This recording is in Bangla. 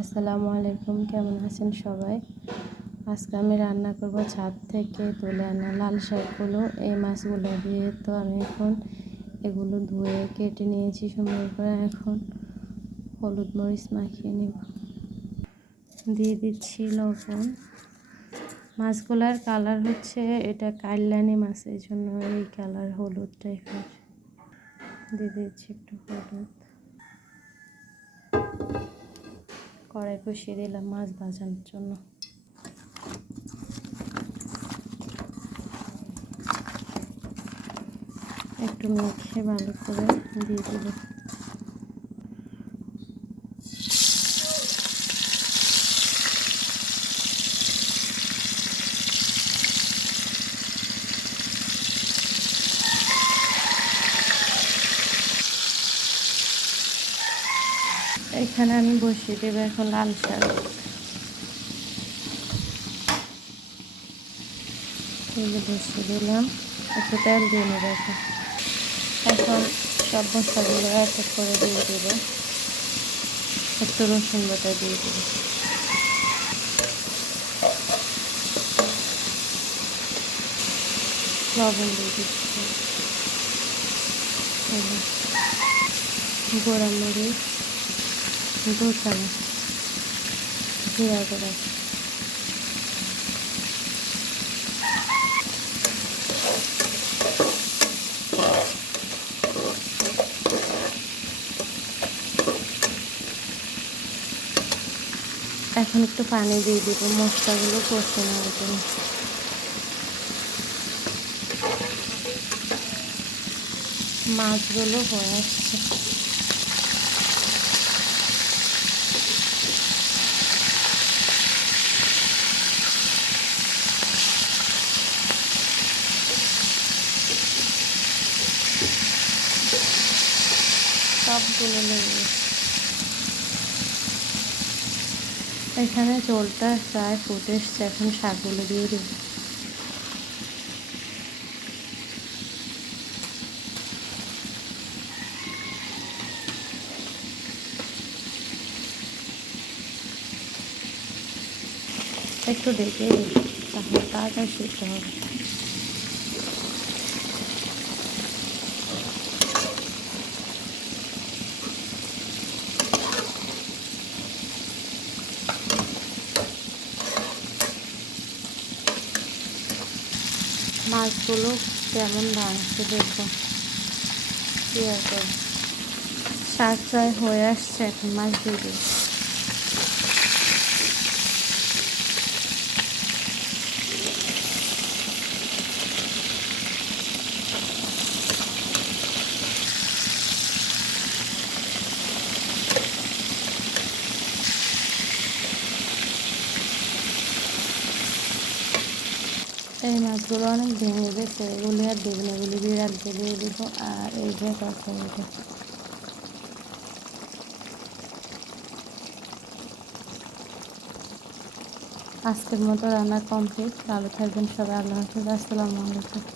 আসসালামু আলাইকুম, কেমন আছেন সবাই? আজকে আমি রান্না করব ছাদ থেকে তুলে আনা লাল শাকগুলো। এই মাছগুলো দিয়ে তো আমি এখন এগুলো ধুয়ে কেটে নিয়েছি সুন্দর করে। এখন হলুদ মরিচ মাখিয়ে নিব, দিয়ে দিচ্ছি লবণ। মাছগুলার কালার হচ্ছে, এটা কাইল্লানি মাছ, এই জন্য এই কালার হলুদ টাইপের। দিয়ে দিচ্ছি একটু হলুদ। কড়াই বসিয়ে দিলাম মাছ ভাজানোর জন্য। একটু মেখে ভালো করে দিয়ে দেব। এখানে আমি বসিয়ে দেবো এখন লাল শাক। তেলে বসিয়ে দিলাম, একটু তেল দিয়ে নেব। এখন সব মশলাগুলো এক এক করে দিয়ে দেবো। একটু রসুন বাটা দিয়ে দেবো, লবণ দিয়ে দিচ্ছি, গোড়া মরিচ, 2 চামচ, জিরা গুঁড়া। এখন একটু পানি দিয়ে দেবো মশলাগুলো কষে নেওয়ার জন্য। মাছগুলো হয়ে আসছে। সবগুলো লেগে এখানে ঝোলটা প্রায় ফুটে এসছে। এখন শাকগুলো দিয়ে দেবো। একটু ঢেকে দিই, তাহলে তাড়াতাড়ি সিদ্ধ হবে। মাছগুলো কেমন ভাঙছে দেখো, শেয়ার করো। শাক প্রায় হয়ে আসছে, এখন মাছ দিয়ে দিই। এই মাছগুলো অনেক ভেঙে গেছে, এগুলি আর দেবেন, এগুলি বিড়ালকে দিয়ে দেবো। আর এই যে তরকারিটা, আজকের মতো রান্না কমপ্লিট। ভালো থাকবেন সবাই, আল্লাহ হাফিজ, আসসালামু আলাইকুম।